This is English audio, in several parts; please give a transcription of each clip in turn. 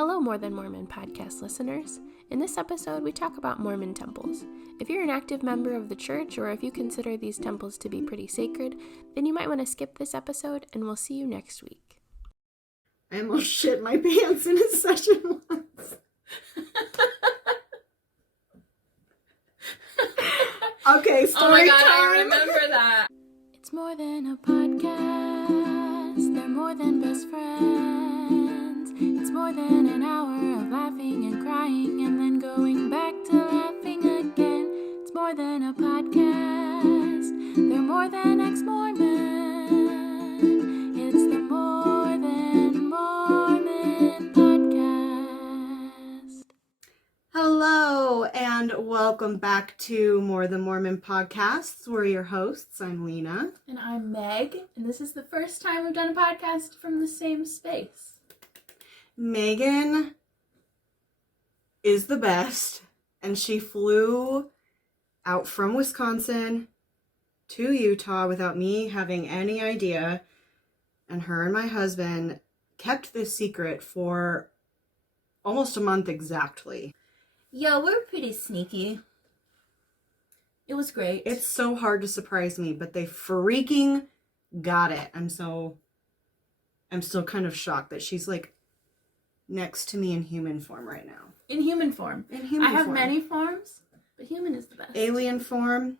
Hello, More Than Mormon podcast listeners. In this episode, we talk about Mormon temples. If you're an active member of the church, or if you consider these temples to be pretty sacred, then you might want to skip this episode, and we'll see you next week. I almost shit my pants in a session once. Okay, story Oh my god, time. I remember that. It's more than a podcast. They're more than best friends. It's more than an hour of laughing and crying and then going back to laughing again. It's more than a podcast. They're more than ex-Mormon. It's the More Than Mormon podcast. Hello, and welcome back to More Than Mormon podcasts. We're your hosts. I'm Lena. And I'm Meg, and this is the first time we've done a podcast from the same space. Megan is the best, and she flew out from Wisconsin to Utah without me having any idea, and her and my husband kept this secret for almost a month exactly. Yeah, we're pretty sneaky. It was great. It's so hard to surprise me, but they freaking got it. I'm still kind of shocked that she's like next to me in human form right now. In human form. I have many forms, but human is the best. Alien form,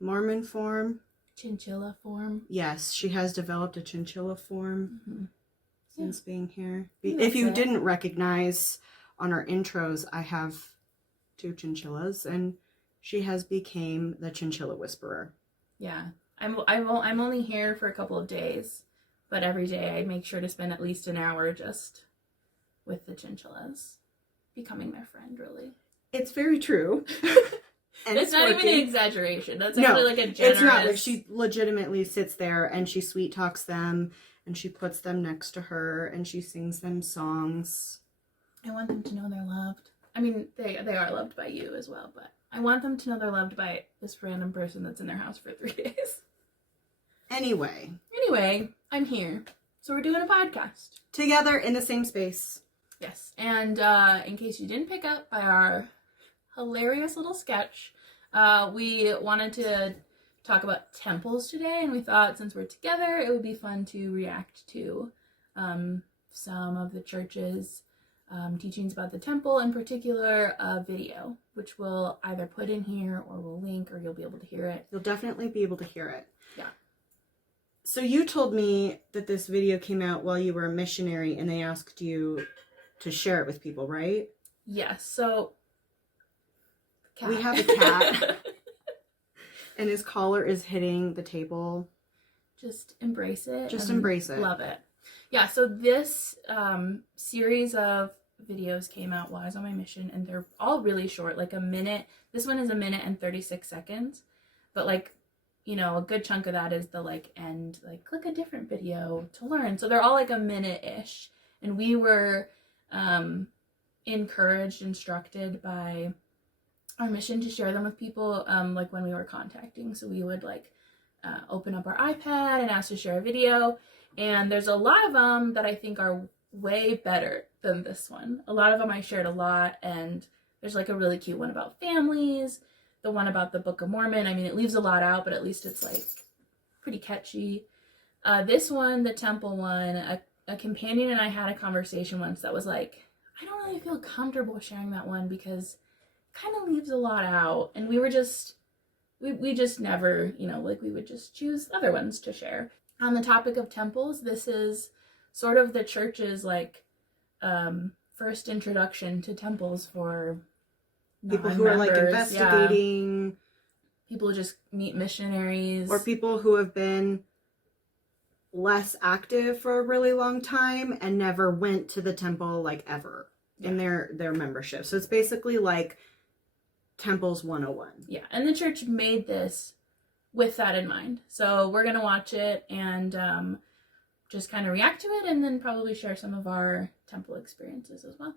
Mormon form. Chinchilla form. Yes, she has developed a chinchilla form since being here. That's If you it. didn't recognize on our intros, I have 2 chinchillas, and she has become the chinchilla whisperer. Yeah. I'm only here for a couple of days, but every day I make sure to spend at least an hour just with the chinchillas. Becoming their friend, really. It's very true. And it's not even an exaggeration. That's actually like a generous... It's not. Like, she legitimately sits there and she sweet talks them and she puts them next to her and she sings them songs. I want them to know they're loved. I mean, they are loved by you as well, but I want them to know they're loved by this random person that's in their house for 3 days. Anyway, I'm here. So we're doing a podcast. together in the same space. Yes, and in case you didn't pick up by our hilarious little sketch, we wanted to talk about temples today, and we thought since we're together, it would be fun to react to some of the church's teachings about the temple, in particular a video, which we'll either put in here or we'll link, or you'll be able to hear it. You'll definitely be able to hear it. Yeah. So you told me that this video came out while you were a missionary and they asked you to share it with people, right? Yes, so... We have a cat. And his collar is hitting the table. Just embrace it. Just and embrace it. Love it. Yeah, so this series of videos came out while I was on my mission, and they're all really short, like a minute. This one is a minute and 36 seconds. But like, you know, a good chunk of that is the like end, like click a different video to learn. So they're all like a minute-ish. And we were encouraged, instructed by our mission to share them with people like when we were contacting. So we would like open up our iPad and ask to share a video, and there's a lot of them that I think are way better than this one. A lot of them I shared a lot, and there's like a really cute one about families, the one about the Book of Mormon. I mean, it leaves a lot out, but at least it's like pretty catchy. This one, the temple one, a companion and I had a conversation once that was like, I don't really feel comfortable sharing that one because kind of leaves a lot out, and we just never, you know, like we would just choose other ones to share. On the topic of temples, this is sort of the church's like first introduction to temples for people who are like investigating. Yeah. People who just meet missionaries, or people who have been less active for a really long time and never went to the temple like ever in their membership. So it's basically like Temples 101. Yeah, and the church made this with that in mind. So we're going to watch it and just kind of react to it, and then probably share some of our temple experiences as well.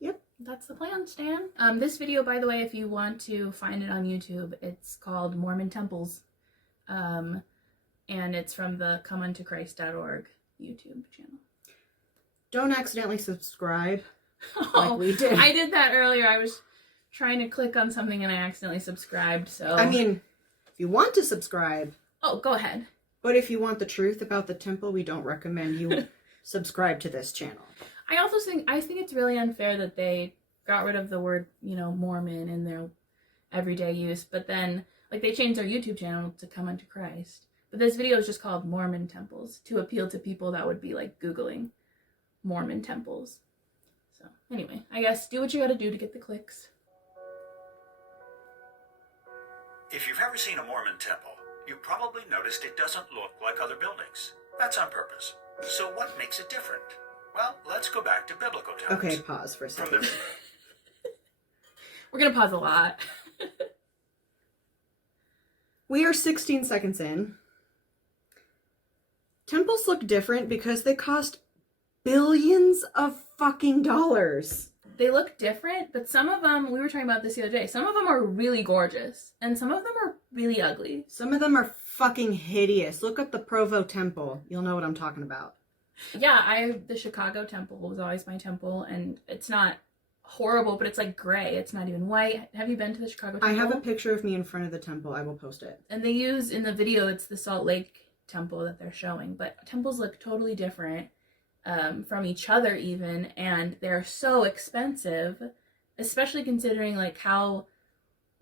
Yep. That's the plan, Stan. This video, by the way, if you want to find it on YouTube, it's called Mormon Temples. And it's from the comeuntoChrist.org YouTube channel. Don't accidentally subscribe. Oh, we did. I did that earlier. I was trying to click on something and I accidentally subscribed, so... I mean, if you want to subscribe... Oh, go ahead. But if you want the truth about the temple, we don't recommend you subscribe to this channel. I think it's really unfair that they got rid of the word, Mormon in their everyday use, but then, they changed their YouTube channel to Come Unto Christ. But this video is just called Mormon Temples to appeal to people that would be, Googling Mormon Temples. So, anyway, I guess do what you gotta do to get the clicks. If you've ever seen a Mormon temple, you probably noticed it doesn't look like other buildings. That's on purpose. So what makes it different? Well, let's go back to biblical times. Okay, pause for a second. We're gonna pause a lot. We are 16 seconds in. Temples look different because they cost billions of fucking dollars. They look different, but some of them, we were talking about this the other day, some of them are really gorgeous, and some of them are really ugly. Some of them are fucking hideous. Look up the Provo Temple. You'll know what I'm talking about. Yeah, the Chicago temple was always my temple, and it's not horrible, but it's gray. It's not even white. Have you been to the Chicago temple? I have a picture of me in front of the temple. I will post it. And they use, in the video, it's the Salt Lake temple that they're showing, but temples look totally different. From each other even, and they're so expensive, especially considering how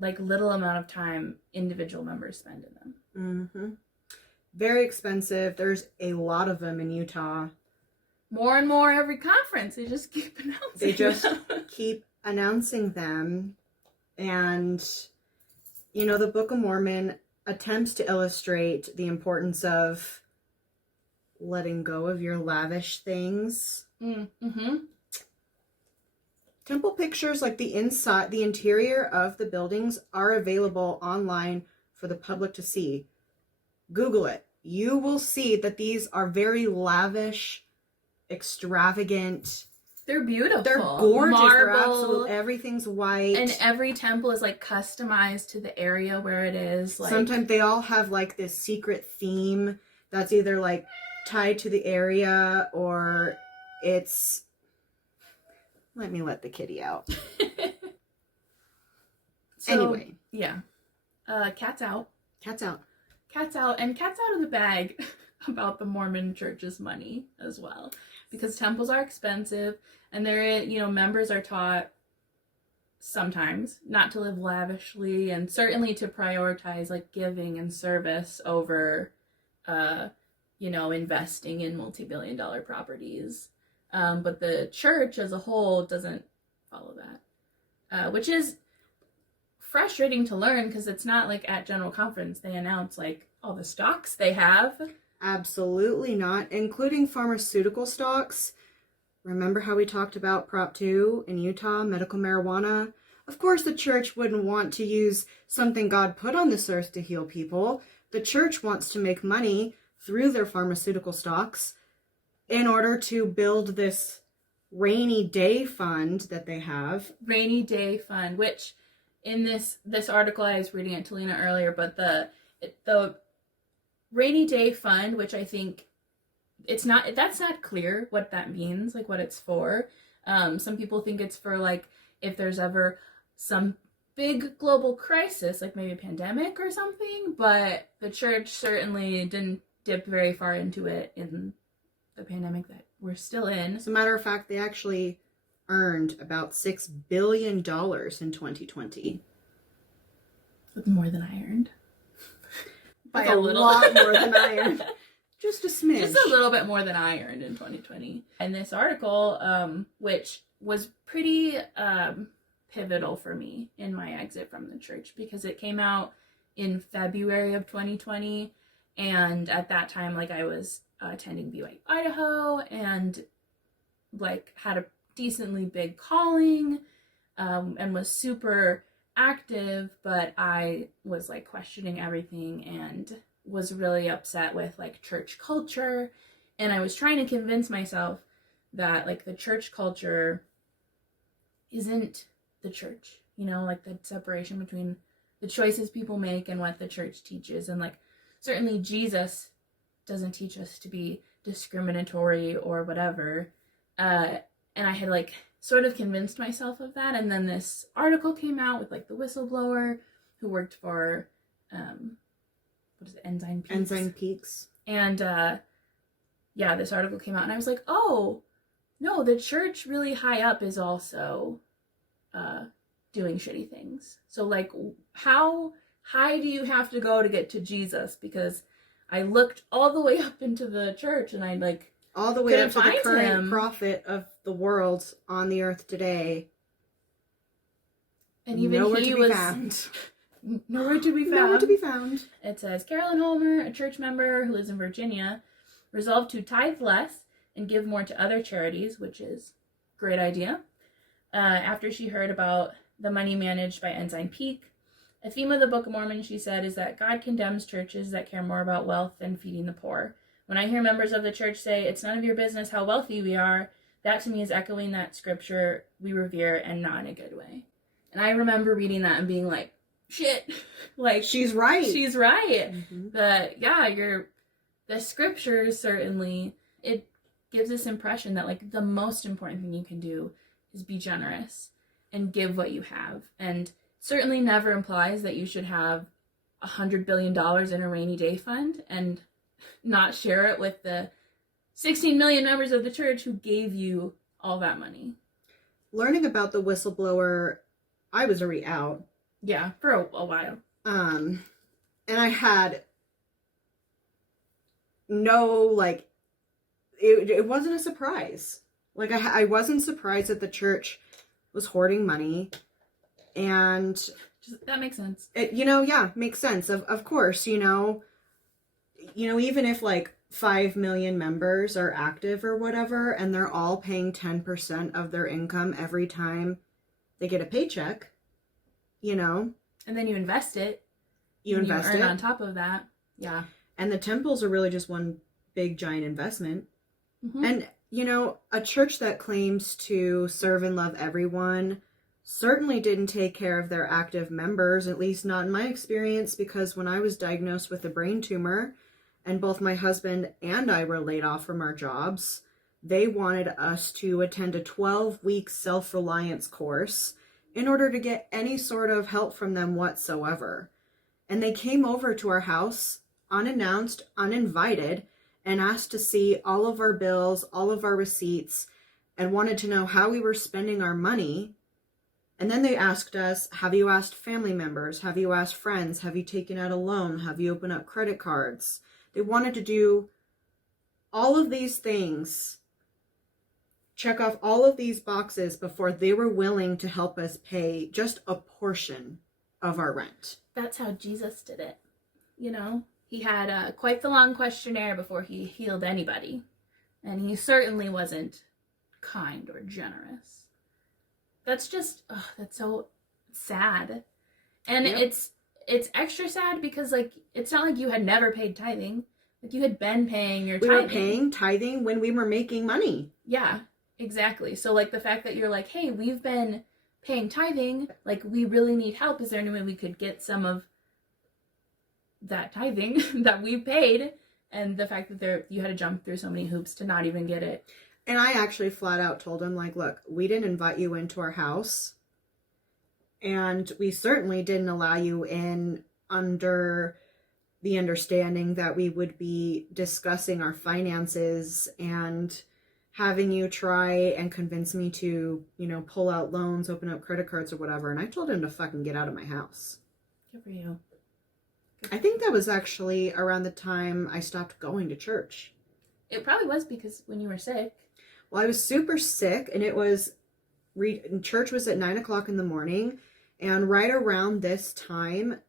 little amount of time individual members spend in them. Mm-hmm. Very expensive. There's a lot of them in Utah. More and more every conference. They just keep announcing They just them. keep announcing them. And, the Book of Mormon attempts to illustrate the importance of letting go of your lavish things. Mm-hmm. Temple pictures the interior of the buildings are available online for the public to see. Google it. You will see that these are very lavish, extravagant. They're beautiful. They're gorgeous. Marble. They're absolute. Everything's white. And every temple is customized to the area where it is. Sometimes they all have this secret theme that's either tied to the area or it's... Let me let the kitty out. Anyway. Yeah. Cat's out. Cat's out. Cat's out. And cat's out of the bag about the Mormon church's money as well. Because temples are expensive and members are taught sometimes not to live lavishly and certainly to prioritize giving and service over investing in multi-billion-dollar properties. But the church as a whole doesn't follow that. Which is frustrating to learn because it's not at General Conference they announce all the stocks they have. Absolutely not, including pharmaceutical stocks. Remember how we talked about Prop 2 in Utah, medical marijuana? Of course the church wouldn't want to use something God put on this earth to heal people. The church wants to make money through their pharmaceutical stocks in order to build this rainy day fund that they have. Rainy day fund, which in this article I was reading it to Lena earlier, but the rainy day fund, which I think that's not clear what that means, what it's for. Some people think it's for if there's ever some big global crisis, maybe a pandemic or something, but the church certainly didn't dip very far into it in the pandemic that we're still in. As a matter of fact, they actually earned about $6 billion in 2020. With more than I earned. By a lot more than I earned. Just a smidge. Just a little bit more than I earned in 2020. And this article, which was pretty pivotal for me in my exit from the church because it came out in February of 2020. And at that time, I was attending BYU, Idaho, and had a decently big calling, and was super active, but I was questioning everything and was really upset with church culture. And I was trying to convince myself that the church culture isn't the church, the separation between the choices people make and what the church teaches. And certainly Jesus doesn't teach us to be discriminatory or whatever. And I had sort of convinced myself of that. And then this article came out with like the whistleblower who worked for, what is it, Ensign Peaks? Ensign Peaks. And yeah, this article came out and I was like, oh, no, the church really high up is also doing shitty things. So like, how high do you have to go to get to Jesus? Because I looked all the way up into the church and I like all the way up to the current him. prophet of the world on the earth today. And even nowhere he to be was found. Nowhere to be found. Nowhere to be found. It says, Carolyn Holmer, a church member who lives in Virginia, resolved to tithe less and give more to other charities, which is a great idea, after she heard about the money managed by Ensign Peak. A theme of the Book of Mormon, she said, is that God condemns churches that care more about wealth than feeding the poor. When I hear members of the church say, it's none of your business how wealthy we are, that to me is echoing that scripture we revere and not in a good way. And I remember reading that and being like, shit, like she's right. She's right. Mm-hmm. But yeah, the scriptures certainly, it gives this impression that like the most important thing you can do is be generous and give what you have. And certainly never implies that you should have $100 billion in a rainy day fund and not share it with the 16 million members of the church who gave you all that money. Learning about the whistleblower, I was already out. Yeah, for a while. And I had no, like, it wasn't a surprise. Like, I wasn't surprised that the church was hoarding money. And that makes sense. It, yeah, makes sense. Of course, even if like 5 million members are active or whatever, and they're all paying 10% of their income every time they get a paycheck, and then you invest it. You invest earn it on top of that. Yeah. And the temples are really just one big giant investment. Mm-hmm. And, a church that claims to serve and love everyone certainly didn't take care of their active members, at least not in my experience, because when I was diagnosed with a brain tumor and both my husband and I were laid off from our jobs, they wanted us to attend a 12-week self-reliance course in order to get any sort of help from them whatsoever. And they came over to our house unannounced, uninvited, and asked to see all of our bills, all of our receipts, and wanted to know how we were spending our money. And then they asked us, have you asked family members? Have you asked friends? Have you taken out a loan? Have you opened up credit cards? They wanted to do all of these things, check off all of these boxes before they were willing to help us pay just a portion of our rent. That's how Jesus did it. He had quite the long questionnaire before he healed anybody. And he certainly wasn't kind or generous. That's just, that's so sad. And Yep. it's extra sad because, like, it's not like you had never paid tithing. Like, you had been paying your tithing. We were paying tithing when we were making money. Yeah, exactly. So, like, the fact that you're like, hey, we've been paying tithing, like, we really need help. Is there any way we could get some of that tithing that we paid? And the fact that you had to jump through so many hoops to not even get it. And I actually flat out told him, like, look, we didn't invite you into our house. And we certainly didn't allow you in under the understanding that we would be discussing our finances and having you try and convince me to, pull out loans, open up credit cards or whatever. And I told him to fucking get out of my house. Good for you. I think that was actually around the time I stopped going to church. It probably was because when you were sick. Well, I was super sick, and it was, church was at 9:00 in the morning, and right around this time,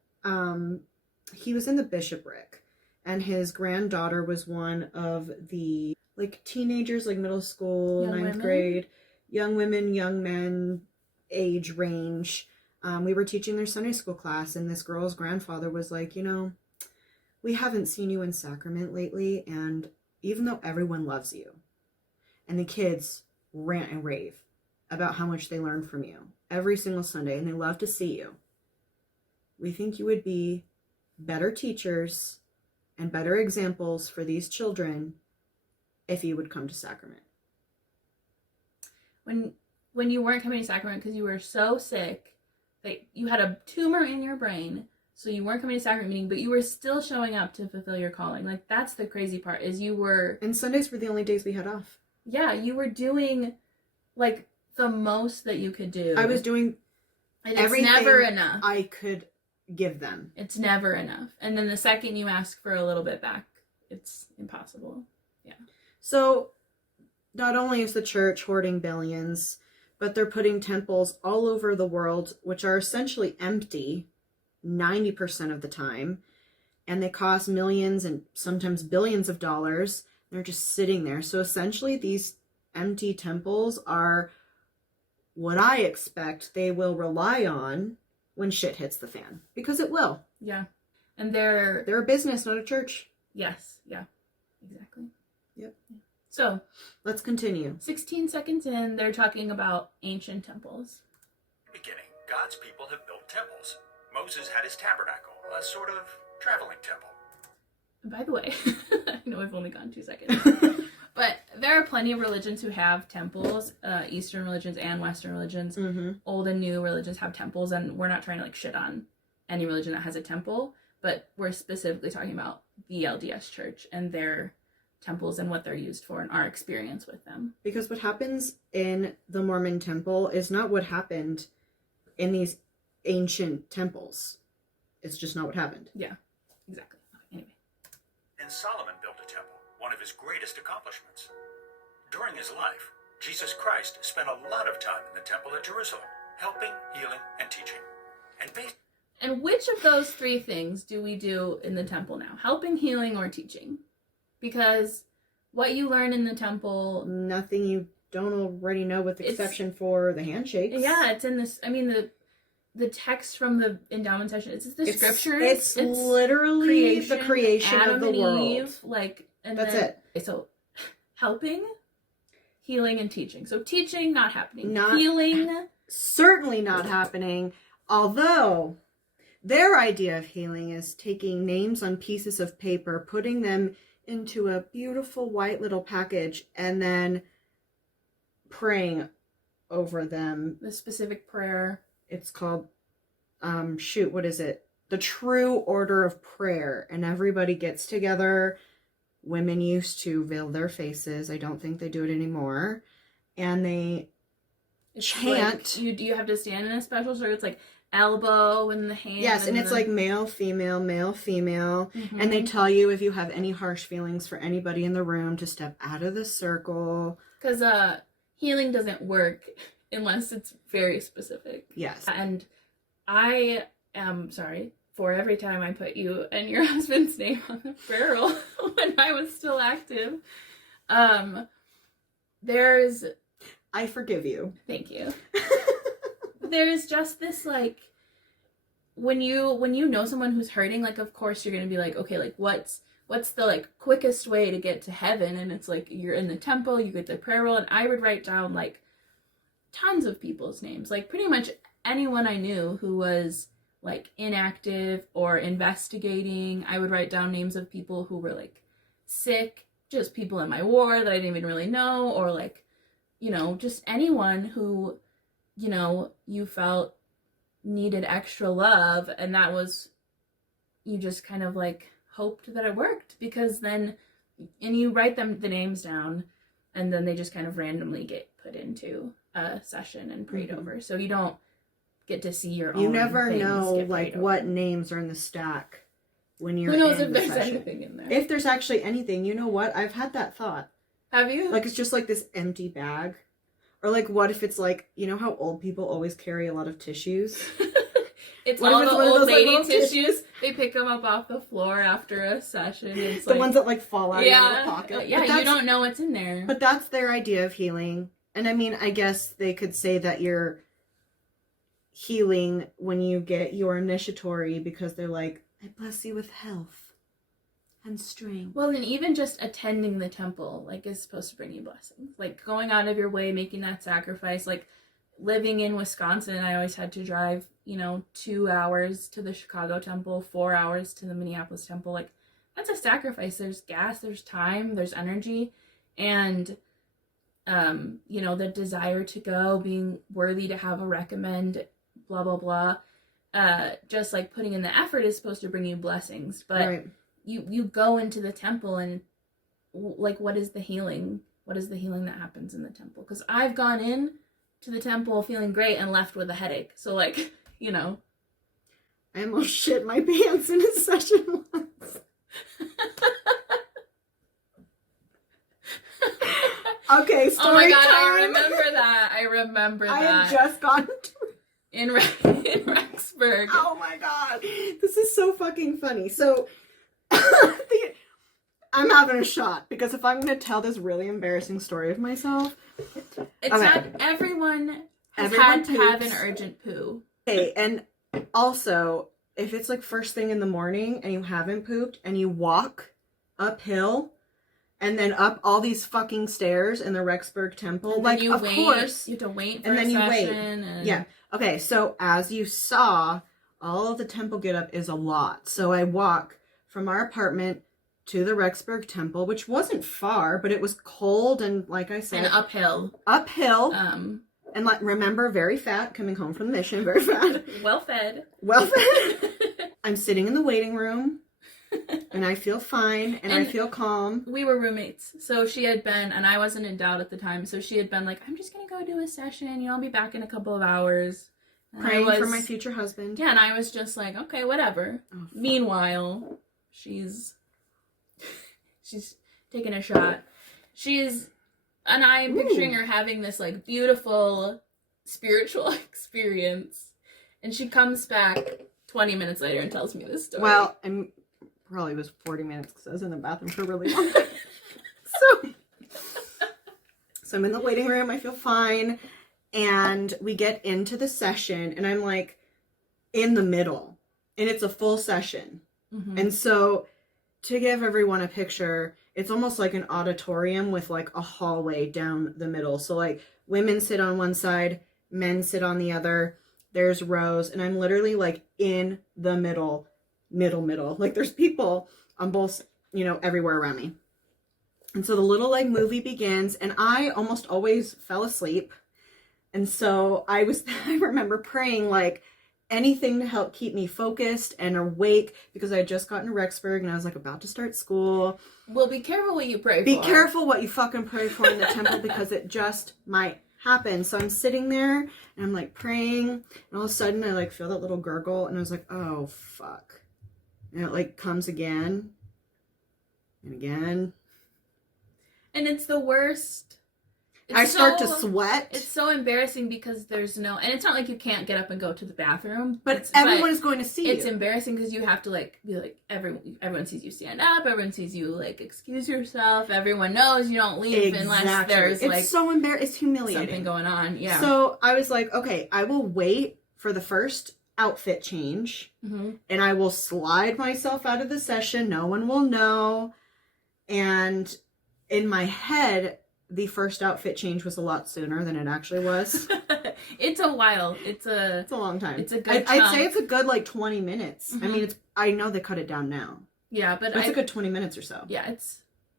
he was in the bishopric, and his granddaughter was one of the, like, teenagers, like middle school, ninth grade, young women, young men, age range. We were teaching their Sunday school class, and this girl's grandfather was like, we haven't seen you in sacrament lately, and even though everyone loves you, and the kids rant and rave about how much they learn from you every single Sunday, and they love to see you, we think you would be better teachers and better examples for these children if you would come to sacrament. When when you weren't coming to sacrament because you were so sick that you had a tumor in your brain, so you weren't coming to sacrament meeting, but you were still showing up to fulfill your calling. Like, that's the crazy part, is you were... And Sundays were the only days we had off. Yeah, you were doing, like, the most that you could do. I was doing and everything it's never enough. I could give them. It's never enough. And then the second you ask for a little bit back, it's impossible. Yeah. So, not only is the church hoarding billions, but they're putting temples all over the world, which are essentially empty 90% of the time. And they cost millions and sometimes billions of dollars. They're just sitting there. So essentially, these empty temples are what I expect they will rely on when shit hits the fan. Because it will. Yeah. And they're a business, not a church. Yes. Yeah. Exactly. Yep. So, let's continue. 16 seconds in, they're talking about ancient temples. In the beginning, God's people have built temples. Moses had his tabernacle, a sort of traveling temple. By the way, I know I've only gone 2 seconds, but there are plenty of religions who have temples. Eastern religions and Western religions, old and new religions have temples, and we're not trying to like shit on any religion that has a temple, but we're specifically talking about the LDS Church and their temples and what they're used for and our experience with them. Because what happens in the Mormon temple is not what happened in these ancient temples. It's just not what happened. Yeah, exactly. Okay, anyway. And Solomon built a temple, one of his greatest accomplishments. During his life, Jesus Christ spent a lot of time in the temple at Jerusalem, helping, healing, and teaching. And which of those three things do we do in the temple now? Helping, healing, or teaching? Because what you learn in the temple... Nothing you don't already know, with the exception for the handshakes. Yeah, it's in this... I mean, the text from the endowment session, it's the scriptures. It's literally the creation Adam of the and world. Eve, like, and that's then, it. So, helping, healing, and teaching. So teaching, not happening. Not healing... Certainly not happening. Although... their idea of healing is taking names on pieces of paper, putting them into a beautiful white little package, and then praying over them. The specific prayer. It's called, what is it? The True Order of Prayer. And everybody gets together. Women used to veil their faces. I don't think they do it anymore. And they chant. Like, you have to stand in a special circle. It's like elbow and the hand. Yes, and it's like male, female, male, female. Mm-hmm. And they tell you if you have any harsh feelings for anybody in the room to step out of the circle. Because healing doesn't work unless it's very specific. Yes. And I am sorry for every time I put you and your husband's name on the prayer roll when I was still active. There's... I forgive you. Thank you. There's just this, like, when you know someone who's hurting, like, of course you're gonna be like, okay, like, what's the, like, quickest way to get to heaven? And it's like, you're in the temple, you get the prayer roll, and I would write down, like, tons of people's names. Like, pretty much anyone I knew who was, like, inactive or investigating, I would write down names of people who were, like, sick, just people in my ward that I didn't even really know, or, like, you know, just anyone who, you know, you felt needed extra love, and that was, you just kind of, like, hoped that it worked, because then, and you write the names down, and then they just kind of randomly get put into a session and prayed over, so you don't get to see your own. You never know, like, what names are in the stack when you're in the session. Who knows if there's anything in there. If there's actually anything, you know what? I've had that thought. Have you? Like, it's just like this empty bag. Or, like, what if it's like, you know how old people always carry a lot of tissues? It's all the old lady tissues. They pick them up off the floor after a session. It's the ones that, like, fall out of your pocket. Yeah, you don't know what's in there. But that's their idea of healing. And, I mean, I guess they could say that you're healing when you get your initiatory, because they're like, I bless you with health and strength. Well, and even just attending the temple, like, is supposed to bring you blessings. Like, going out of your way, making that sacrifice. Like, living in Wisconsin, I always had to drive, 2 hours to the Chicago temple, 4 hours to the Minneapolis temple. Like, that's a sacrifice. There's gas, there's time, there's energy. And you know, the desire to go, being worthy to have a recommend, blah, blah, blah. Just like putting in the effort is supposed to bring you blessings. But Right. you go into the temple and like, what is the healing? What is the healing that happens in the temple? Because I've gone in to the temple feeling great and left with a headache. So like, you know. I almost shit my pants in a session once. Okay, story Oh my god, time. I remember that. I had just gotten to in Rexburg. Oh my god. This is so fucking funny. So, I'm having a shot because if I'm going to tell this really embarrassing story of myself. It's okay. not everyone has Everyone had to have an poops. urgent poo. Okay, and also, if it's like first thing in the morning and you haven't pooped and you walk uphill and then up all these fucking stairs in the Rexburg Temple, And like, you of wait, course. you have to wait for And a then you wait. session. And... Yeah. Okay, so as you saw, all of the temple get up is a lot. So I walk from our apartment to the Rexburg Temple, which wasn't far, but it was cold and, like I said, and uphill. Uphill. And like, remember, very fat, coming home from the mission, very fat. Well fed. Well fed. I'm sitting in the waiting room, and I feel fine, and I feel calm. We were roommates, so she had been, and I wasn't in doubt at the time, so she had been like, I'm just gonna go do a session, you know, I'll be back in a couple of hours. And Praying for my future husband. Yeah, and I was just like, okay, whatever. Oh, Meanwhile, she's taking a shot. And I'm picturing her having this, like, beautiful spiritual experience, and she comes back 20 minutes later and tells me this story. Well, and probably was 40 minutes because I was in the bathroom for a really long time. So I'm in the waiting room. I feel fine. And we get into the session, and I'm, like, in the middle. And it's a full session. Mm-hmm. And so, to give everyone a picture, it's almost like an auditorium with, like, a hallway down the middle. So, like, women sit on one side, men sit on the other. There's rows, and I'm literally, like, in the middle. Like, there's people on both, you know, everywhere around me. And so the little, like, movie begins, and I almost always fell asleep. And so I remember praying, like, anything to help keep me focused and awake, because I had just gotten to Rexburg and I was, like, about to start school. Well, be careful what you pray for. Be careful what you fucking pray for in the temple, because it just might happen. So I'm sitting there and I'm, like, praying, and all of a sudden I, like, feel that little gurgle, and I was like, oh, fuck. And it, like, comes again and again. And it's the worst. I start to sweat. It's so embarrassing because there's no, and it's not like you can't get up and go to the bathroom. But everyone is going to see you. It's embarrassing because you have to, like, be like, everyone sees you stand up, everyone sees you, like, excuse yourself, everyone knows you don't leave unless there's, like, it's so embarrassing. It's humiliating. something going on. Yeah. So I was like, okay, I will wait for the first outfit change, and I will slide myself out of the session. No one will know. And in my head, the first outfit change was a lot sooner than it actually was. It's a while. It's a long time. It's a good I'd say it's a good, like, 20 minutes. I mean, I know they cut it down now. Yeah, but it's a good 20 minutes or so. Yeah,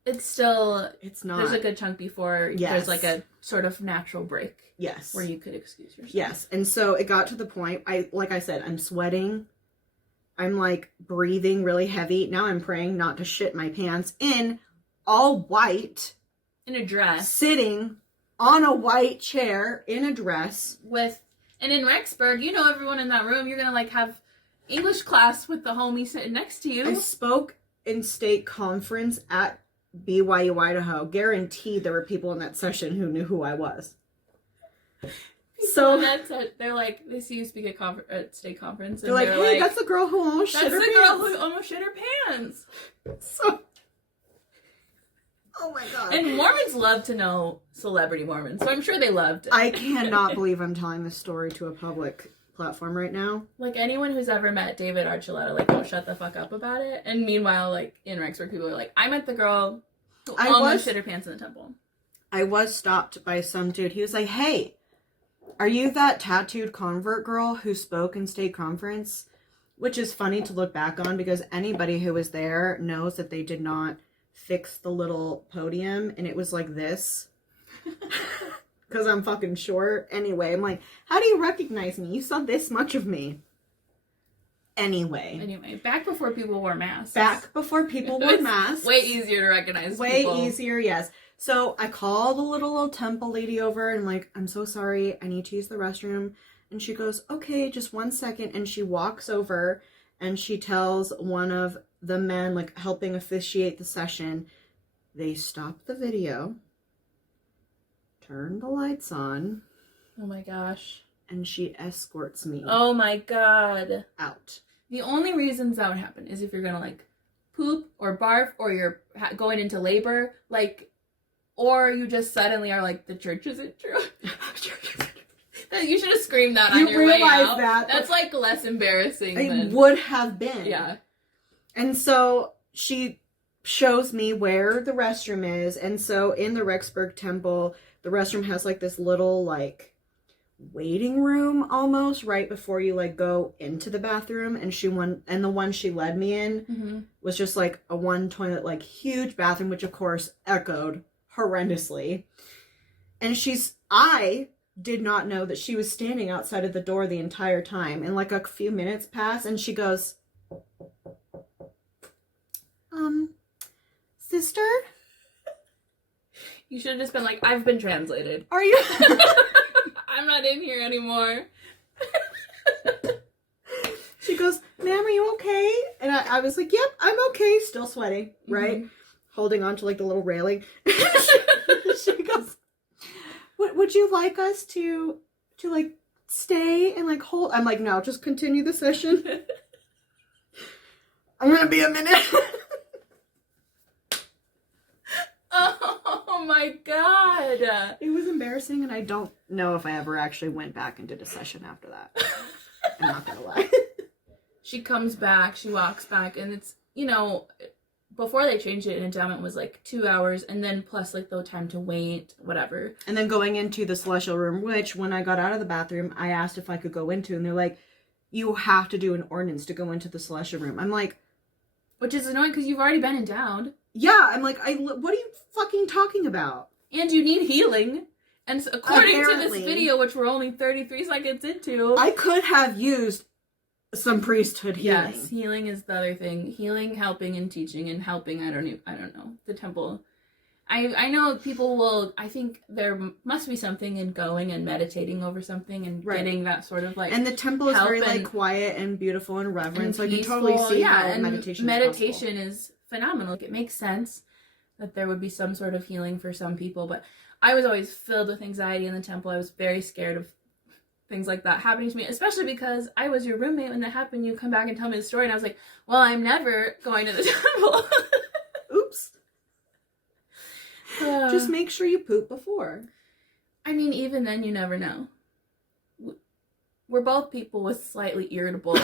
it's still, it's not. There's a good chunk before there's, like, a sort of natural break. Yes. Where you could excuse yourself. Yes. And so it got to the point, like I said, I'm sweating. I'm, like, breathing really heavy. Now I'm praying not to shit my pants in all white. In a dress. Sitting on a white chair in a dress. And in Rexburg, you know everyone in that room. You're going to, like, have English class with the homie sitting next to you. I spoke in state conference at BYU, Idaho. Guaranteed there were people in that session who knew who I was. So they're like, they see you speak at state conference. And they're like, hey, that's the girl who almost shit her pants. That's the girl who almost shit her pants. So... Oh my god. And Mormons love to know celebrity Mormons, so I'm sure they loved it. I cannot believe I'm telling this story to a public platform right now. Like, anyone who's ever met David Archuleta, like, don't shut the fuck up about it. And meanwhile, like, in Rexburg, people are like, I met the girl who almost shit her pants in the temple. I was stopped by some dude. He was like, hey, are you that tattooed convert girl who spoke in state conference? Which is funny to look back on, because anybody who was there knows that they did not fix the little podium, and it was like this. Because I'm fucking short. Anyway, I'm like, how do you recognize me? You saw this much of me. Anyway, back before people wore masks. Back before people wore masks. Way easier to recognize Way people. easier, yes. So I call the little old temple lady over and I'm like, I'm so sorry, I need to use the restroom. And she goes, okay, just 1 second. And she walks over and she tells one of the men, like, helping officiate the session, they stop the video, turn the lights on. Oh my gosh. And she escorts me Oh my god. out. The only reasons that would happen is if you're gonna, like, poop or barf or you're going into labor, like, or you just suddenly are like, the church isn't true. You should have screamed that on your way out. That's, like, less embarrassing It would have been. Yeah. And so she shows me where the restroom is. And so in the Rexburg Temple, the restroom has, like, this little, like, waiting room almost right before you, like, go into the bathroom. And the one she led me in was just, like, a one toilet, like, huge bathroom, which of course echoed horrendously. And I did not know that she was standing outside of the door the entire time. And, like, a few minutes pass and she goes, sister? You should have just been like, I've been translated. Are you? I'm not in here anymore. She goes, ma'am, are you okay? And I was like, yep, I'm okay. Still sweating, right? Holding on to, like, the little railing. She goes, would you like us to like, stay and, like, hold? I'm like, no, just continue the session. I'm gonna be a minute. Oh my god. It was embarrassing, and I don't know if I ever actually went back and did a session after that. I'm not gonna lie. She comes back, she walks back, and it's, you know, before they changed it, endowment was like 2 hours, and then plus, like, the time to wait, whatever. And then going into the celestial room, which when I got out of the bathroom, I asked if I could go into, and they're like, you have to do an ordinance to go into the celestial room. I'm like, which is annoying because you've already been endowed. Yeah, I'm like, what are you fucking talking about? And you need healing. And so according Apparently. to this video, which we're only 33 seconds into, I could have used some priesthood healing. Yes, healing is the other thing. Healing, helping, and teaching. And helping, I don't know. The temple. I know people will, I think there must be something in going and meditating over something and getting that sort of, like, and the temple is very, like, quiet and beautiful and reverent, so I can totally see how meditation is phenomenal. It makes sense that there would be some sort of healing for some people, but I was always filled with anxiety in the temple. I was very scared of things like that happening to me, especially because I was your roommate when that happened. You come back and tell me the story, and I was like, well, I'm never going to the temple. Oops. Just make sure you poop before. I mean, even then, you never know. We're both people with slightly irritable.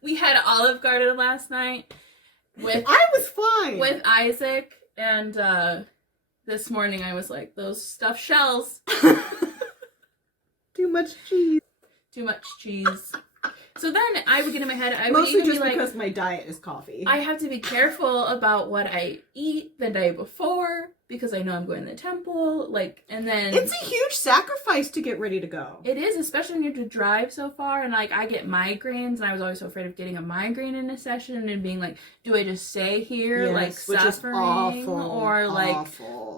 We had Olive Garden last night. I was fine. With Isaac, and this morning I was like, those stuffed shells. Too much cheese. Too much cheese. So then I would get in my head, I would Mostly even just be like, because my diet is coffee. I have to be careful about what I eat the day before, because I know I'm going to the temple, like, and then... It's a huge sacrifice to get ready to go. It is, especially when you have to drive so far, and, like, I get migraines, and I was always so afraid of getting a migraine in a session, and being like, do I just stay here, like, suffering, or, like,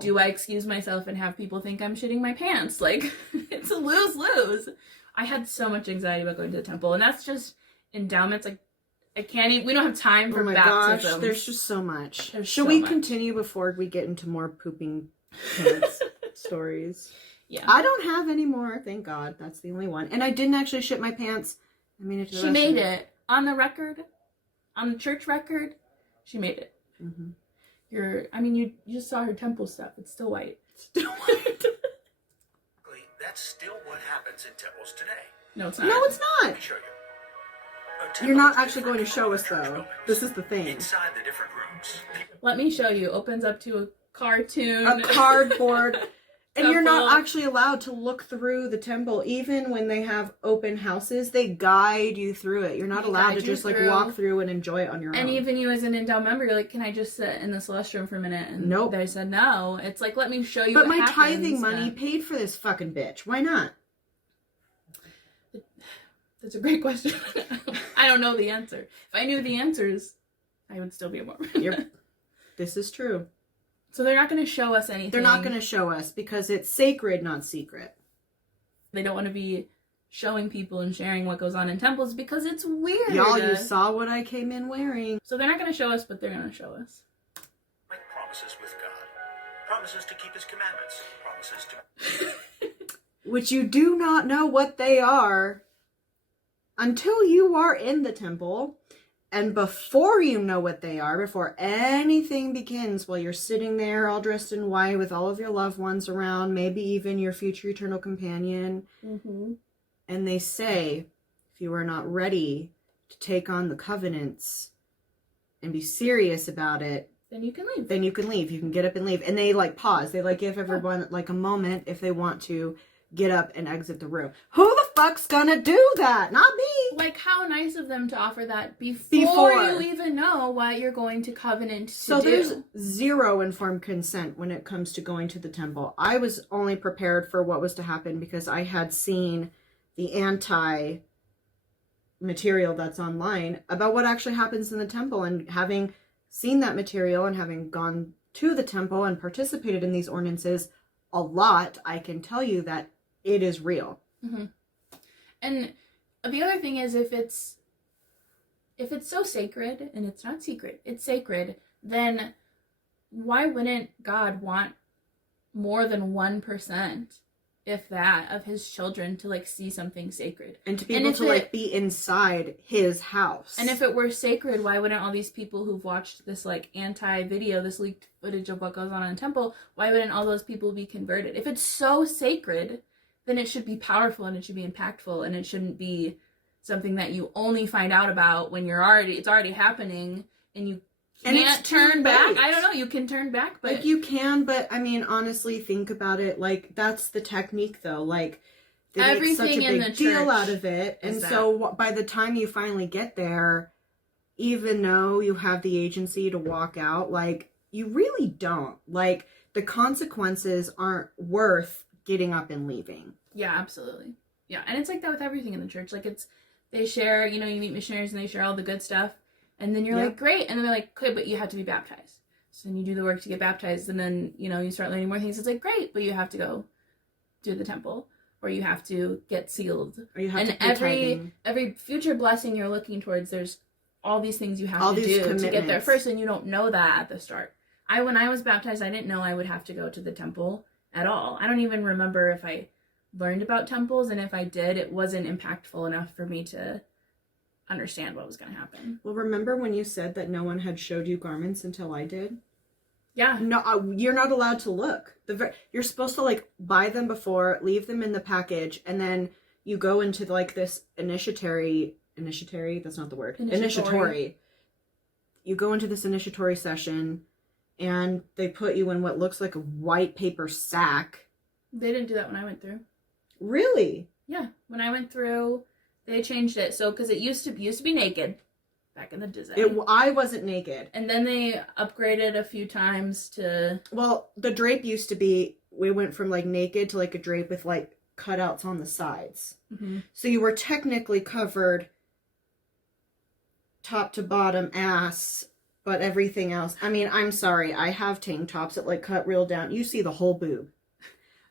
do I excuse myself and have people think I'm shitting my pants? Like, it's a lose-lose. I had so much anxiety about going to the temple, and that's just endowments, like, I can't even, we don't have time for baptisms. Gosh, there's just so much. Should we continue before we get into more pooping pants stories? Yeah. I don't have any more, thank God. That's the only one. And I didn't actually shit my pants. I made it to the She made it. On the record, on the church record, she made it. Mm-hmm. You just saw her temple stuff. It's still white. Still white. That's still what happens in temples today. No, it's not. No, it's not. Let me show you. You're not actually going to show us, though. This is the thing. Inside the different rooms. Let me show you. Opens up to a cartoon. A cardboard And you're not actually allowed to look through the temple. Even when they have open houses, they guide you through it. You're not allowed to just like walk through and enjoy it on your own. And even you as an endowed member, you're like, can I just sit in the celestial room for a minute? And nope. they said no. It's like, let me show you but what my happens. tithing money paid for this fucking bitch. Why not? That's a great question. I don't know the answer. If I knew the answers, I would still be a Mormon. Yep. This is true. So they're not going to show us anything. They're not going to show us because it's sacred, not secret. They don't want to be showing people and sharing what goes on in temples because it's weird. Y'all, you saw what I came in wearing. So they're not going to show us, but they're going to show us. Make promises with God. Promises to keep his commandments. Promises to... Which you do not know what they are until you are in the temple. And before you know what they are, before anything begins, while you're sitting there all dressed in white with all of your loved ones around, maybe even your future eternal companion, and they say, if you are not ready to take on the covenants and be serious about it, then you can leave. Then you can leave. You can get up and leave. And they like pause. They like give everyone like a moment if they want to get up and exit the room. Who the fuck's gonna do that? Not me. Like, how nice of them to offer that before you even know what you're going to covenant to do. So there's zero informed consent when it comes to going to the temple. I was only prepared for what was to happen because I had seen the anti material that's online about what actually happens in the temple, and having seen that material and having gone to the temple and participated in these ordinances a lot, I can tell you that it is real. And the other thing is, if it's so sacred, and it's not secret, it's sacred, then why wouldn't God want more than 1%, if that, of his children to like see something sacred and to be able to like be inside his house? And if it were sacred, why wouldn't all these people who've watched this like anti-video, this leaked footage of what goes on in the temple, why wouldn't all those people be converted? If it's so sacred, then it should be powerful and it should be impactful, and it shouldn't be something that you only find out about when it's already happening, and you can't turn back. I don't know, you can turn back, but... Like, you can, but, I mean, honestly, think about it. Like, that's the technique, though. Like, they make such a big deal out of it. And so, by the time you finally get there, even though you have the agency to walk out, like, you really don't. Like, the consequences aren't worth getting up and leaving. Yeah, absolutely. Yeah, and it's like that with everything in the church. Like, they share, you meet missionaries and they share all the good stuff. And then you're like, great. And then they're like, okay, but you have to be baptized. So then you do the work to get baptized. And then, you start learning more things. It's like, great, but you have to go do the temple. Or you have to get sealed. Or you have to every future blessing you're looking towards, there's all these things you have to do to get there first. And you don't know that at the start. When I was baptized, I didn't know I would have to go to the temple at all. I don't even remember if I learned about temples. And if I did, it wasn't impactful enough for me to understand what was going to happen. Well, remember when you said that no one had showed you garments until I did? Yeah. No, you're not allowed to look. You're supposed to like buy them before, leave them in the package, and then you go into like this initiatory, that's not the word. Initiatory. You go into this initiatory session, and they put you in what looks like a white paper sack. They didn't do that when I went through. Really? Yeah. When I went through, they changed it. So, because it used to be naked back in the day. I wasn't naked. And then they upgraded a few times to... Well, the drape used to be, we went from like naked to like a drape with like cutouts on the sides. So you were technically covered top to bottom ass, but everything else. I mean, I'm sorry. I have tank tops that like cut real down. You see the whole boob.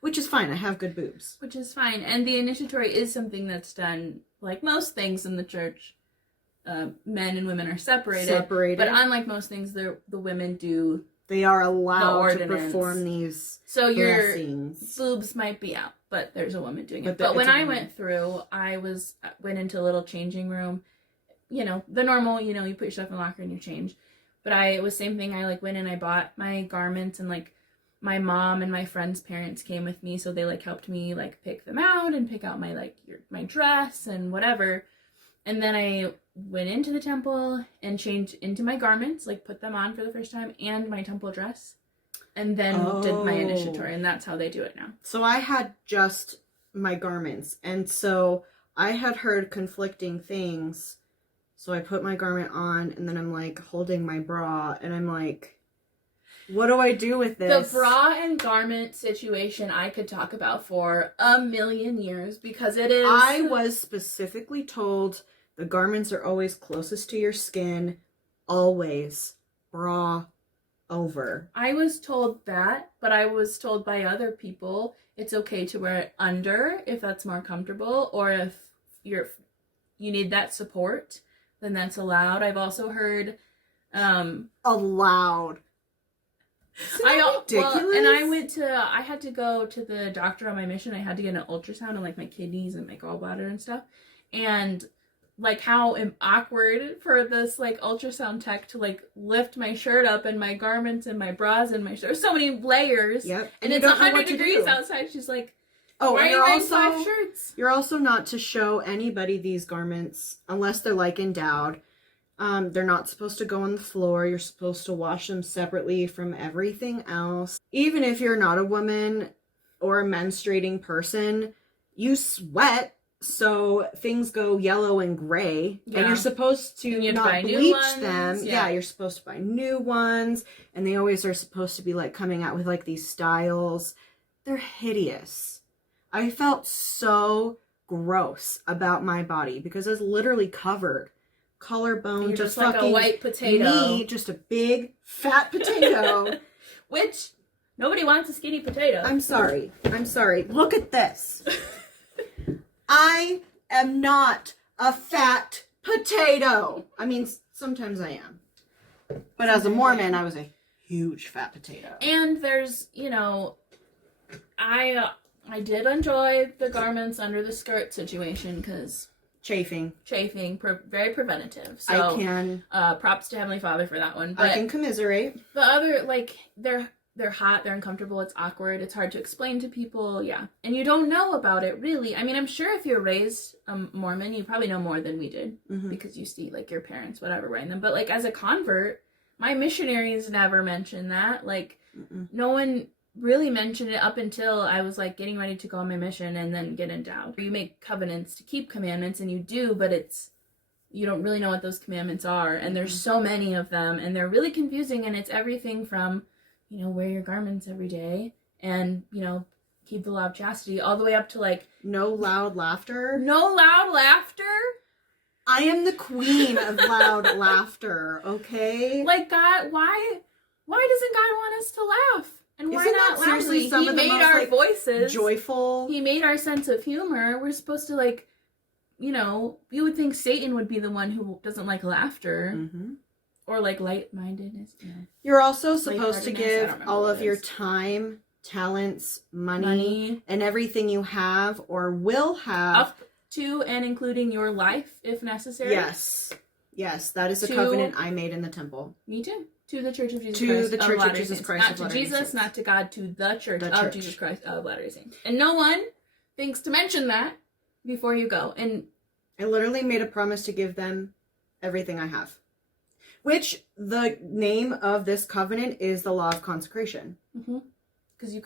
Which is fine. I have good boobs. Which is fine. And the initiatory is something that's done, like most things in the church. Men and women are separated. But unlike most things, the women do... They are allowed to perform these So your blessings. boobs might be out, but there's a woman doing it. But when I went through, I went into a little changing room. The normal, you put your stuff in the locker and you change. But it was same thing. I like went and I bought my garments, and like my mom and my friend's parents came with me, so they like helped me like pick them out and pick out my my dress and whatever. And then I went into the temple and changed into my garments, like put them on for the first time, and my temple dress. and then did my initiatory, and that's how they do it now. So I had just my garments, and so I had heard conflicting things. So I put my garment on, and then I'm like holding my bra, and I'm like, what do I do with this? The bra and garment situation I could talk about for a million years, because it is... I was specifically told the garments are always closest to your skin, always. Bra over. I was told that, but I was told by other people it's okay to wear it under if that's more comfortable, or if you need that support, then that's allowed. I've also heard allowed. Ridiculous. Well, and I had to go to the doctor on my mission. I had to get an ultrasound on like my kidneys and my gallbladder and stuff, and like how awkward for this like ultrasound tech to like lift my shirt up and my garments and my bras and my shirt. There's so many layers. Yep. And it's 100 degrees outside. She's like, oh, and you're also 5 shirts. You're also not to show anybody these garments unless they're like endowed. They're not supposed to go on the floor. You're supposed to wash them separately from everything else. Even if you're not a woman or a menstruating person, you sweat. So things go yellow and gray, and you're supposed to not bleach them. Yeah, you're supposed to buy new ones, and they always are supposed to be like coming out with like these styles. They're hideous. I felt so gross about my body because I was literally covered. Collarbone, You're just like a white potato. Me, just a big fat potato. Which nobody wants a skinny potato. I'm sorry. Look at this. I am not a fat potato. I mean, sometimes I am. But as a Mormon, I was a huge fat potato. And there's, I did enjoy the garments under the skirt situation because... Chafing, very preventative. So I can... props to Heavenly Father for that one. But I can commiserate. The other, like, they're hot, they're uncomfortable, it's awkward, it's hard to explain to people, yeah. And you don't know about it, really. I mean, I'm sure if you're raised Mormon, you probably know more than we did, because you see, like, your parents, whatever, wearing them. But, like, as a convert, my missionaries never mentioned that. Like, no one really mentioned it up until I was, like, getting ready to go on my mission and then get endowed. You make covenants to keep commandments, and you do, but you don't really know what those commandments are, and there's so many of them, and they're really confusing, and it's everything from... wear your garments every day and, keep the law of chastity all the way up to, like... No loud laughter. No loud laughter? I am the queen of loud laughter, okay? Like, God, why doesn't God want us to laugh? And we're not loudly. He made our voices joyful. He made our sense of humor. We're supposed to, like, you would think Satan would be the one who doesn't like laughter. Or, like, light-mindedness. You're also supposed to give all of your time, talents, money, and everything you have or will have. Up to and including your life, if necessary. Yes, that is a covenant I made in the temple. Me too. To the Church of Jesus Christ. To the Church of Jesus Christ of Latter-day Saints. Not to Jesus, not to God, to the Church of Jesus Christ of Latter-day Saints. And no one thinks to mention that before you go. And I literally made a promise to give them everything I have. Which, the name of this covenant is the law of consecration. Because you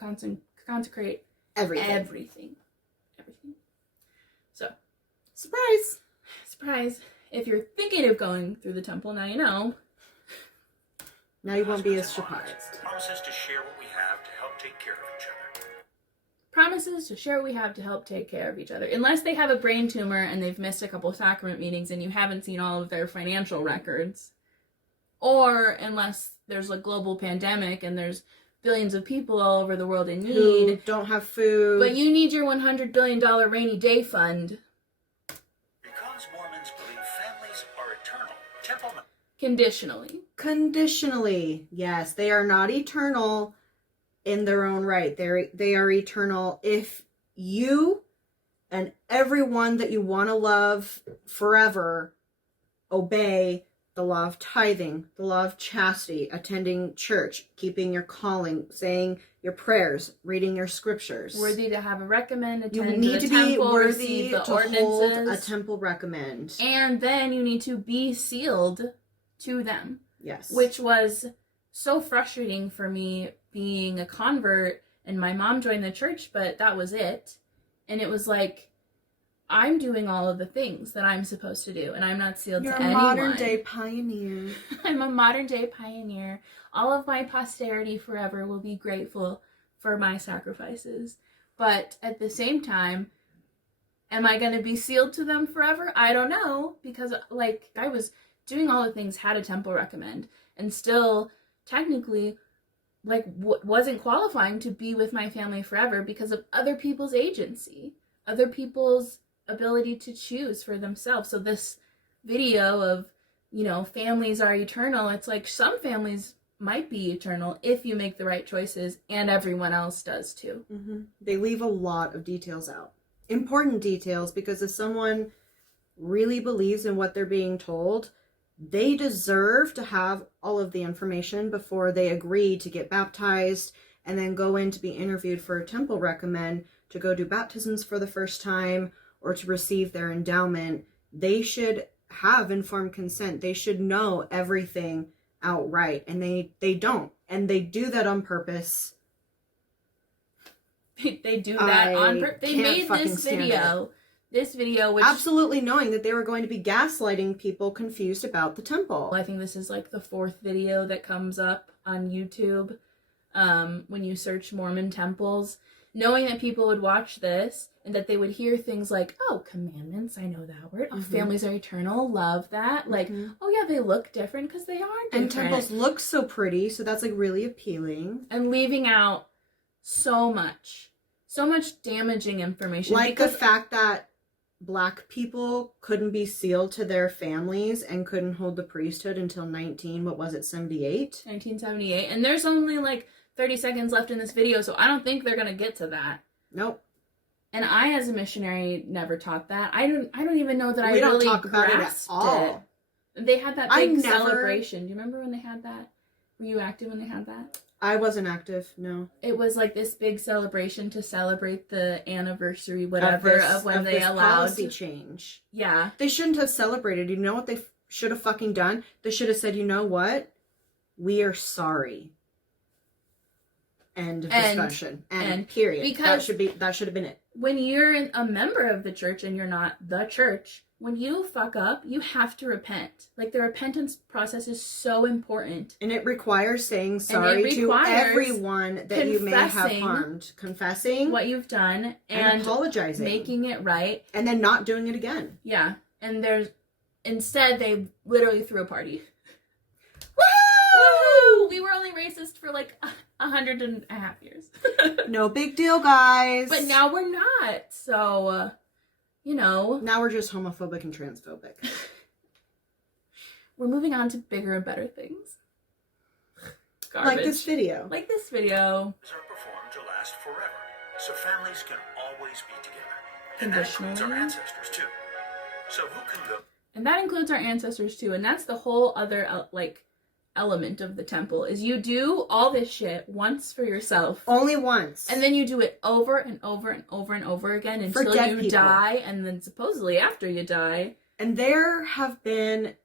consecrate everything. So, surprise. If you're thinking of going through the temple, now you know. Now you won't be as surprised. Promises to share what we have to help take care of each other. Promises to share what we have to help take care of each other. Unless they have a brain tumor and they've missed a couple sacrament meetings and you haven't seen all of their financial records. Or unless there's a global pandemic and there's billions of people all over the world in need. Who don't have food. But you need your $100 billion rainy day fund. Because Mormons believe families are eternal, temple... Conditionally. Yes, they are not eternal in their own right. They are eternal if you and everyone that you want to love forever obey the law of tithing, the law of chastity, attending church, keeping your calling, saying your prayers, reading your scriptures. Worthy to have a recommend, attend you need to to temple, be worthy receive the to ordinances. hold a temple recommend. And then you need to be sealed to them. Yes. Which was so frustrating for me being a convert, and my mom joined the church, but that was it. And it was like, I'm doing all of the things that I'm supposed to do, and I'm not sealed You're to a anyone. modern day pioneer. I'm a modern day pioneer. All of my posterity forever will be grateful for my sacrifices. But at the same time, am I going to be sealed to them forever? I don't know, because like I was doing all the things had a temple recommend, and still technically like wasn't qualifying to be with my family forever because of other people's agency, other people's ability to choose for themselves. So this video of, you know, families are eternal, it's like some families might be eternal if you make the right choices, and everyone else does too. Mm-hmm. They leave a lot of details out. Important details, because if someone really believes in what they're being told, they deserve to have all of the information before they agree to get baptized and then go in to be interviewed for a temple recommend, to go do baptisms for the first time, or to receive their endowment. They should have informed consent. They should know everything outright, and they don't, and they do that on purpose. They do that on purpose. They made this video which absolutely knowing that they were going to be gaslighting people confused about the temple. I think this is like the 4th video that comes up on YouTube when you search Mormon Temples, knowing that people would watch this and that they would hear things like, oh, commandments, I know that word. Oh, families are eternal, love that. Like, oh yeah, they look different because they are different. And temples look so pretty, so that's like really appealing. And leaving out so much damaging information. Like the fact that Black people couldn't be sealed to their families and couldn't hold the priesthood until 1978? 1978. And there's only like 30 seconds left in this video, so I don't think they're going to get to that. Nope. And I, as a missionary, never taught that. I don't even know that we I don't really talk about it at all. They had that big celebration. Do you remember when they had that? Were you active when they had that? I wasn't active, no. It was like this big celebration to celebrate the anniversary, whatever, of when they allowed policy change. Yeah. They shouldn't have celebrated. You know what they should have fucking done? They should have said, you know what? We are sorry. End of discussion. And period. Because that should have been it. When you're a member of the church and you're not the church, when you fuck up, you have to repent. Like, the repentance process is so important. And it requires saying sorry to everyone that you may have harmed. Confessing what you've done and apologizing. Making it right. And then not doing it again. Yeah. And instead they literally threw a party. Woo! We were only racist for like 100.5 years. No big deal, guys. But now we're not. So, you know. Now we're just homophobic and transphobic. We're moving on to bigger and better things. Garbage. Like this video. Like this video. Are performed to last forever, so families can always be together. And that Conditionally. includes our ancestors too. So who can go? And that includes our ancestors too. And that's the whole other element of the temple, is you do all this shit once for yourself. Only once. And then you do it over and over and over and over again until you die, and then supposedly after you die. And there have been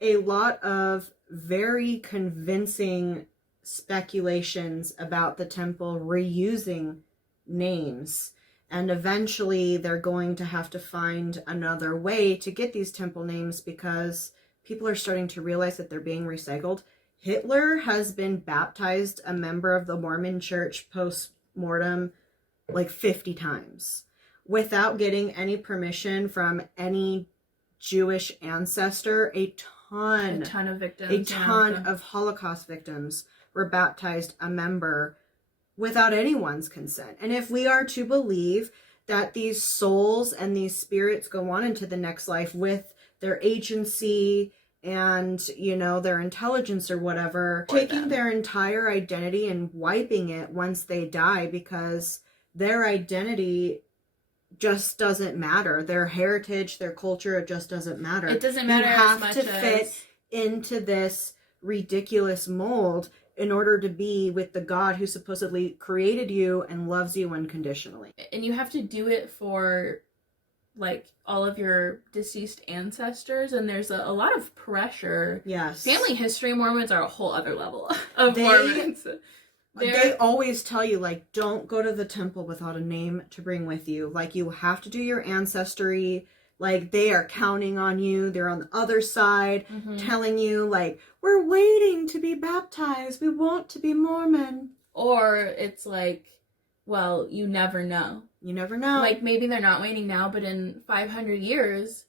a lot of very convincing speculations about the temple reusing names. And eventually they're going to have to find another way to get these temple names, because people are starting to realize that they're being recycled. Hitler has been baptized a member of the Mormon Church post-mortem like 50 times without getting any permission from any Jewish ancestor. A ton of victims. A ton of Holocaust victims were baptized a member without anyone's consent. And if we are to believe that these souls and these spirits go on into the next life with their agency and, you know, their intelligence or whatever, taking their entire identity and wiping it once they die, because their identity just doesn't matter. Their heritage, their culture, it just doesn't matter. It doesn't matter. You have to fit into this ridiculous mold in order to be with the God who supposedly created you and loves you unconditionally. And you have to do it for like all of your deceased ancestors, and there's a lot of pressure. Yes. Family history Mormons are a whole other level of Mormons. They always tell you, like, don't go to the temple without a name to bring with you. Like, you have to do your ancestry. Like, they are counting on you. They're on the other side telling you, like, we're waiting to be baptized. We want to be Mormon. Or it's like, well, you never know. You never know. Like, maybe they're not waiting now, but in 500 years,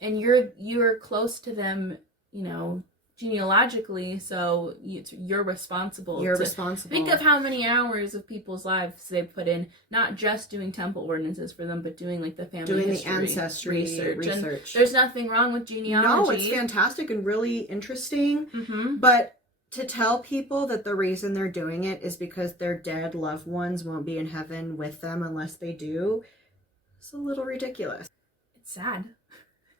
and you're close to them, you know, genealogically, so you're responsible. You're responsible. Think of how many hours of people's lives they put in, not just doing temple ordinances for them, but doing like the family history, the ancestry research. And there's nothing wrong with genealogy. No, it's fantastic and really interesting. Mm-hmm. But to tell people that the reason they're doing it is because their dead loved ones won't be in heaven with them unless they do, it's a little ridiculous. It's sad.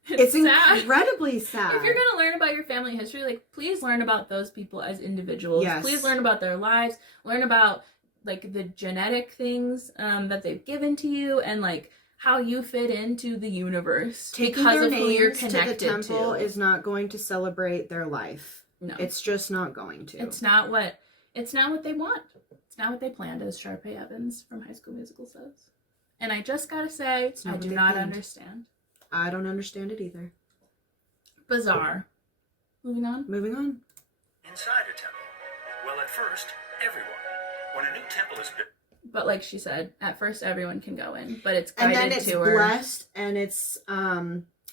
It's sad. Incredibly sad. If you're going to learn about your family history, like, please learn about those people as individuals. Yes. Please learn about their lives. Learn about, like, the genetic things that they've given to you and, like, how you fit into the universe. Taking because their of who you're names to connected the temple to. is not going to celebrate their life. No. It's just not going to. It's not what they want. It's not what they planned, as Sharpay Evans from High School Musical says. And I just gotta say, I do not understand. I don't understand it either. Bizarre. Moving on. Inside a temple. Well, at first, everyone. When a new temple is built. But like she said, at first everyone can go in, but it's and guided then it's tour. blessed and it's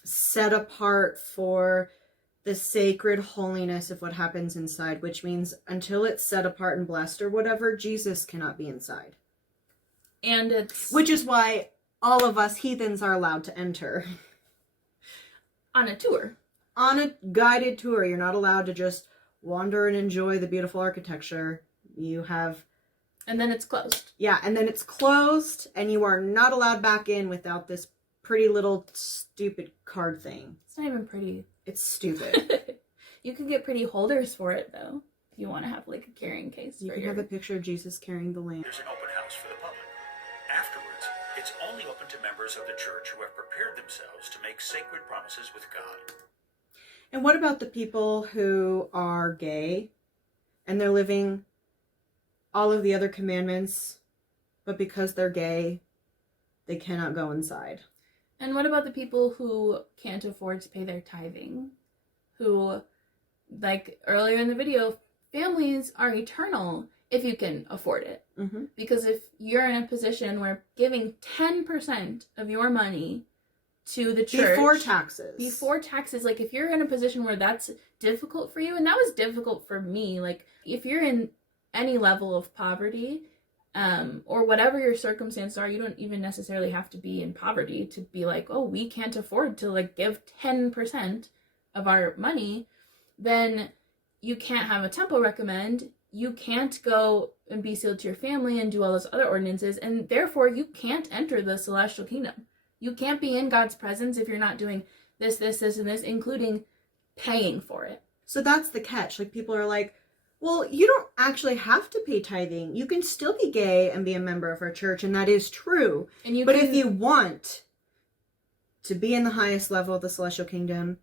set apart for the sacred holiness of what happens inside, which means until it's set apart and blessed or whatever, Jesus cannot be inside. And it's... Which is why all of us heathens are allowed to enter. On a tour. On a guided tour. You're not allowed to just wander and enjoy the beautiful architecture. You have... And then it's closed. Yeah, and then it's closed, and you are not allowed back in without this pretty little stupid card thing. It's not even pretty. It's stupid. You could get pretty holders for it, though. If you want to have, like, a carrying case. You can have a picture of Jesus carrying the lamb. There's an open house for the public. Afterwards, it's only open to members of the church who have prepared themselves to make sacred promises with God. And what about the people who are gay, and they're living all of the other commandments, but because they're gay, they cannot go inside? And what about the people who can't afford to pay their tithing? Who, like earlier in the video, families are eternal if you can afford it. Mm-hmm. Because if you're in a position where giving 10% of your money to the church... Before taxes. Like, if you're in a position where that's difficult for you, and that was difficult for me, like, if you're in any level of poverty, or whatever your circumstances are, you don't even necessarily have to be in poverty to be like, oh, we can't afford to, like, give 10% of our money, then you can't have a temple recommend, you can't go and be sealed to your family and do all those other ordinances, and therefore you can't enter the celestial kingdom. You can't be in God's presence if you're not doing this, and this, including paying for it. So that's the catch. Like, people are like, well, you don't actually have to pay tithing. You can still be gay and be a member of our church, and that is true. But if you want to be in the highest level of the celestial kingdom,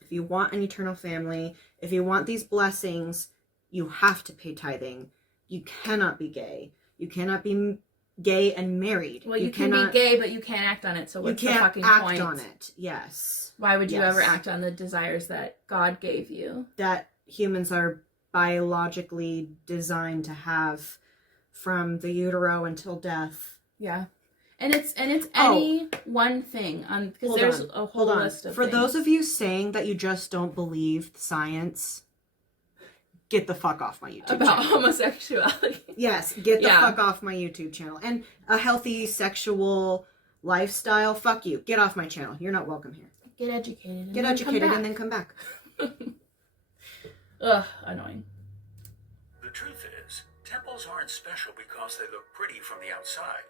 if you want an eternal family, if you want these blessings, you have to pay tithing. You cannot be gay. You cannot be gay and married. Well, you can be gay, but you can't act on it, so what's the fucking point? You can't act on it, yes. Why would you ever act on the desires that God gave you? That humans are biologically designed to have from the utero until death. Yeah. And it's any one thing because there's a whole list of For things. those of you saying that you just don't believe science, get the fuck off my YouTube about channel. homosexuality. Yes, get the fuck off my YouTube channel. And a healthy sexual lifestyle, fuck you. Get off my channel. You're not welcome here. Get educated. And then come back. Ugh, annoying. The truth is, temples aren't special because they look pretty from the outside.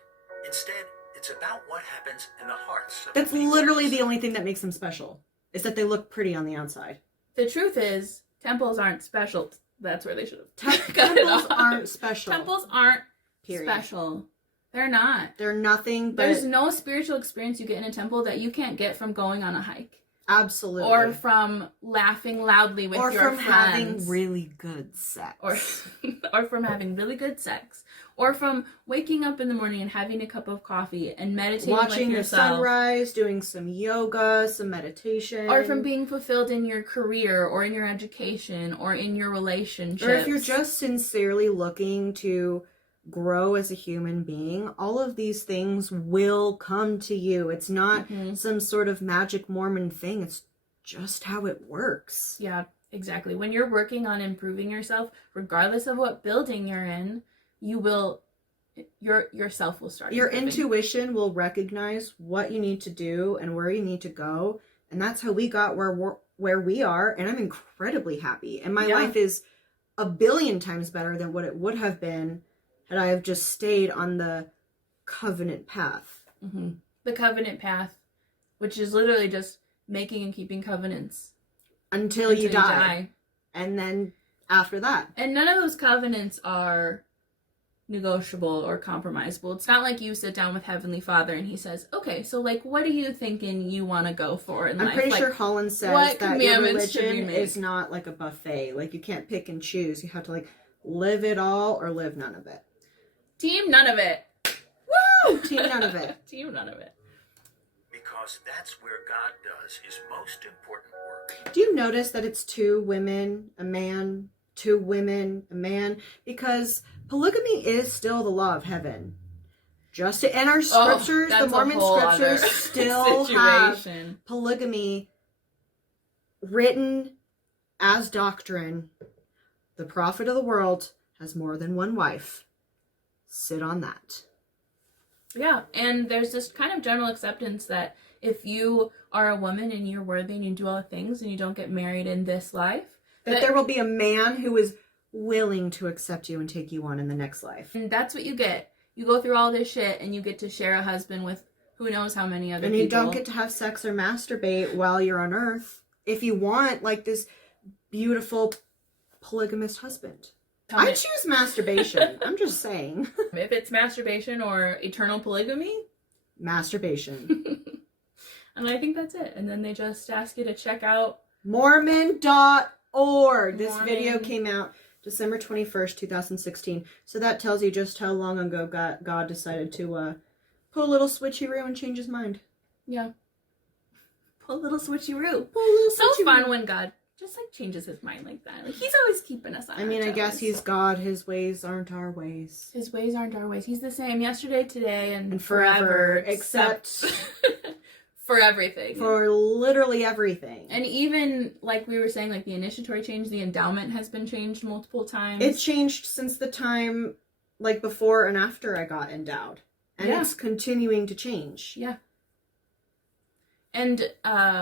Instead, it's about what happens in the hearts of That's the people. literally the only thing that makes them special, is that they look pretty on the outside. The truth is, temples aren't special. That's where they should have Temples aren't special. Temples aren't Period. special. They're not. They're nothing but... There's no spiritual experience you get in a temple that you can't get from going on a hike. Absolutely. Or from laughing loudly with or your from friends. having really good sex. Or from having really good sex. Or from waking up in the morning and having a cup of coffee and meditating watching with yourself. the sunrise, doing some yoga, some meditation. Or from being fulfilled in your career or in your education or in your relationships. Or if you're just sincerely looking to grow as a human being, all of these things will come to you. It's not some sort of magic Mormon thing. It's just how it works. Yeah, exactly. When you're working on improving yourself, regardless of what building you're in, yourself will start Your improving. intuition will recognize what you need to do and where you need to go. And that's how we got where we are. And I'm incredibly happy. And my life is a billion times better than what it would have been had I have just stayed on the covenant path. Mm-hmm. The covenant path, which is literally just making and keeping covenants. Until you die. And then after that. And none of those covenants are negotiable or compromisable. It's not like you sit down with Heavenly Father and he says, okay, so like, what are you thinking you want to go for in life? I'm pretty like, sure Holland says that your religion is not like a buffet. Like, you can't pick and choose. You have to like live it all or live none of it. Team none of it. Woo! Team none of it. Team none of it. Because that's where God does his most important work. Do you notice that it's 2 women, a man, 2 women, a man? Because polygamy is still the law of heaven. Just in our scriptures, the Mormon scriptures still have polygamy written as doctrine. The prophet of the world has more than one wife. Sit on that. Yeah, and there's this kind of general acceptance that if you are a woman and you're worthy and you do all the things and you don't get married in this life, that there will be a man who is willing to accept you and take you on in the next life. And that's what you get. You go through all this shit and you get to share a husband with who knows how many other people. And you don't get to have sex or masturbate while you're on Earth. If you want, like, this beautiful polygamist husband. I choose masturbation. I'm just saying. If it's masturbation or eternal polygamy, masturbation. And I think that's it. And then they just ask you to check out Mormon.org. This video came out December 21st, 2016. So that tells you just how long ago God decided to put a little switcheroo and change his mind. Yeah. Put a little switcheroo. So fun when God just like changes his mind like that. Like, he's always keeping us on our toes. I guess he's God. His ways aren't our ways. His ways aren't our ways. He's the same yesterday, today, and forever. Except for everything. For literally everything. And even, like we were saying, like the initiatory change, the endowment has been changed multiple times. It's changed since the time, like, before and after I got endowed. And it's continuing to change. Yeah. And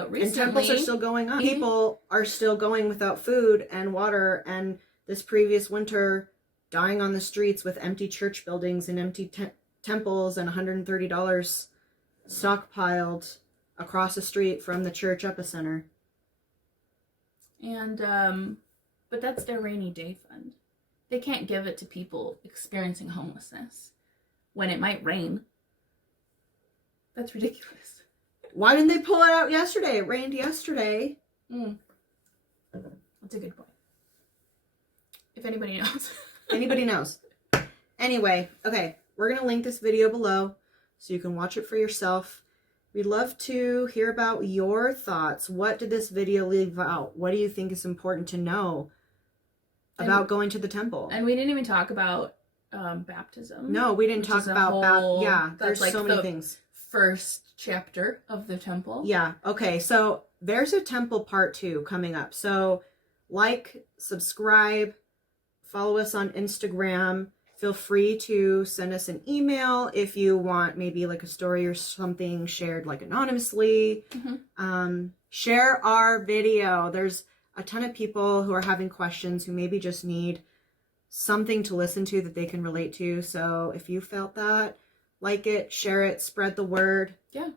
recently... And temples are still going on. People are still going without food and water, and this previous winter dying on the streets with empty church buildings and empty temples and $130 stockpiled across the street from the church epicenter. And, but that's their rainy day fund. They can't give it to people experiencing homelessness when it might rain. That's ridiculous. Why didn't they pull it out yesterday? It rained yesterday. That's a good point. If anybody knows. Anybody knows. Anyway, okay, we're going to link this video below so you can watch it for yourself. We'd love to hear about your thoughts. What did this video leave out? What do you think is important to know about going to the temple? And we didn't even talk about baptism. No, we didn't talk about there's like so many things. First chapter of the temple. Yeah, okay, so there's a temple part 2 coming up. So like, subscribe, follow us on Instagram. Feel free to send us an email if you want maybe like a story or something shared like anonymously. Share our video. There's a ton of people who are having questions who maybe just need something to listen to that they can relate to. So if you felt that, like it, share it, spread the word. Yeah.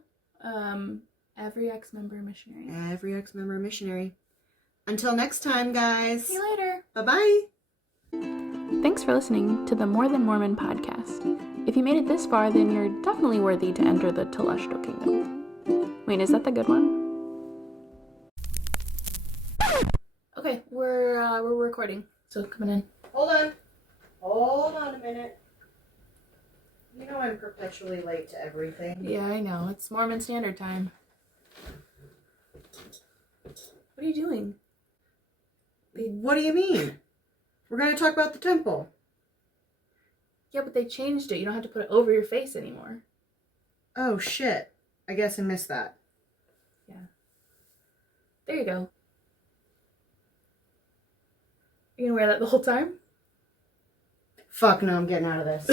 Every ex-member missionary. Every ex-member missionary. Until next time, guys. See you later. Bye-bye. Thanks for listening to the More Than Mormon podcast. If you made it this far, then you're definitely worthy to enter the Telestial Kingdom. Wait, is that the good one? Okay, we're recording. So coming in. Hold on a minute. You know I'm perpetually late to everything. Yeah, I know. It's Mormon Standard Time. What are you doing? What do you mean? We're gonna talk about the temple. Yeah, but they changed it. You don't have to put it over your face anymore. Oh shit. I guess I missed that. Yeah. There you go. You gonna wear that the whole time? Fuck no, I'm getting out of this.